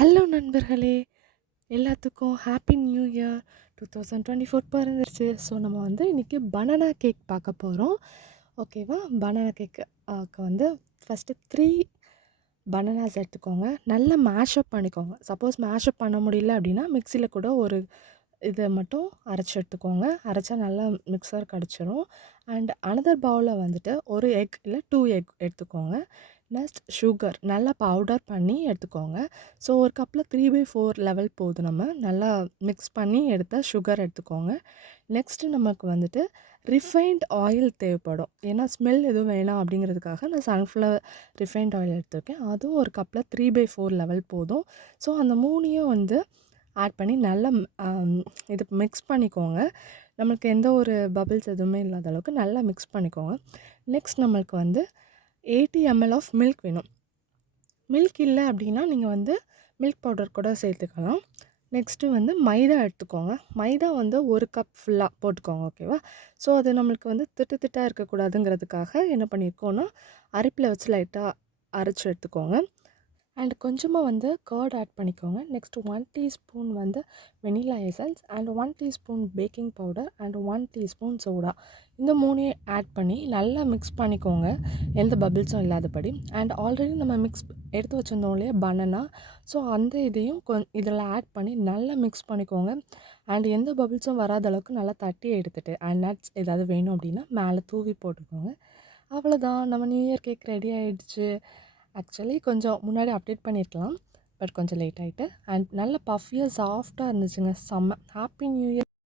Hello நண்பர்களே! எல்லாத்துக்கும் happy new year 2024 பிறந்துருச்சு. ஸோ நம்ம வந்து இன்றைக்கி பனானா கேக் பார்க்க போகிறோம். ஓகேவா? பனானா கேக்கு வந்து ஃபஸ்ட்டு 3 பனானாஸ் எடுத்துக்கோங்க. நல்லா மேஷப் பண்ணிக்கோங்க. சப்போஸ் மேஷப் பண்ண முடியல அப்படின்னா மிக்சியில் கூட ஒரு இதை மட்டும் அரைச்சி எடுத்துக்கோங்க. அரைச்சா நல்லா மிக்சர் கிடச்சிரும். அண்ட் அனதர் பவுலில் வந்துட்டு ஒரு எக் இல்லை 2 எக் எடுத்துக்கோங்க. நெக்ஸ்ட் சுகர் நல்லா பவுடர் பண்ணி எடுத்துக்கோங்க. ஸோ ஒரு கப்பில் 3/4 லெவல் போதும். நம்ம நல்லா மிக்ஸ் பண்ணி எடுத்த சுகர் எடுத்துக்கோங்க. நெக்ஸ்ட்டு நமக்கு வந்துட்டு ரிஃபைன்ட் ஆயில் தேவைப்படும். ஏன்னா ஸ்மெல் எதுவும் வேணாம் அப்படிங்கிறதுக்காக நான் சன்ஃப்ளவர் ரிஃபைன்ட் ஆயில் எடுத்திருக்கேன். அதுவும் ஒரு கப்பில் 3/4 லெவல் போதும். ஸோ அந்த 3யும் வந்து ஆட் பண்ணி நல்லா இது மிக்ஸ் பண்ணிக்கோங்க. நம்மளுக்கு எந்த ஒரு பபிள்ஸ் எதுவுமே இல்லாத அளவுக்கு நல்லா மிக்ஸ் பண்ணிக்கோங்க. நெக்ஸ்ட் நம்மளுக்கு வந்து 80 ml ஆஃப் மில்க் வேணும். மில்க் இல்லை அப்படின்னா நீங்கள் வந்து மில்க் பவுடர் கூட சேர்த்துக்கலாம். நெக்ஸ்ட்டு வந்து மைதா எடுத்துக்கோங்க. மைதா வந்து ஒரு கப் ஃபுல்லாக போட்டுக்கோங்க. ஓகேவா? ஸோ அது நம்மளுக்கு வந்து திட்டு திட்டாக இருக்கக்கூடாதுங்கிறதுக்காக என்ன பண்ணியிருக்கோன்னா அரிப்பில் வச்சு லைட்டாக அரைச்சி எடுத்துக்கோங்க. அண்ட் கொஞ்சமாக வந்து கர்ட் ஆட் பண்ணிக்கோங்க. நெக்ஸ்ட் 1 டீஸ்பூன் வந்து vanilla essence and 1 teaspoon baking powder and 1 teaspoon soda. இந்த 3ஐயும் ஆட் பண்ணி நல்லா மிக்ஸ் பண்ணிக்கோங்க, எந்த பபிள்ஸும் இல்லாதபடி. அண்ட் ஆல்ரெடி நம்ம மிக்ஸ் எடுத்து வச்சுருந்தோம் இல்லையா பனானா, ஸோ அந்த இதையும் இதில் ஆட் பண்ணி நல்லா மிக்ஸ் பண்ணிக்கோங்க. அண்ட் எந்த பபிள்ஸும் வராத அளவுக்கு நல்லா தட்டி எடுத்துகிட்டு அண்ட் நட்ஸ் ஏதாவது வேணும் அப்படின்னா மேலே தூவி போட்டுக்கோங்க. அவ்வளோதான், நம்ம நியூ இயர் கேக் ரெடி ஆகிடுச்சு. ஆக்சுவலி கொஞ்சம் முன்னாடி அப்டேட் பண்ணியிருக்கலாம், பட் கொஞ்சம் லேட் ஆகிட்டு. அண்ட் நல்ல பஃபியாக சாஃப்டாக இருந்துச்சுங்க. செம்ம. Happy new year.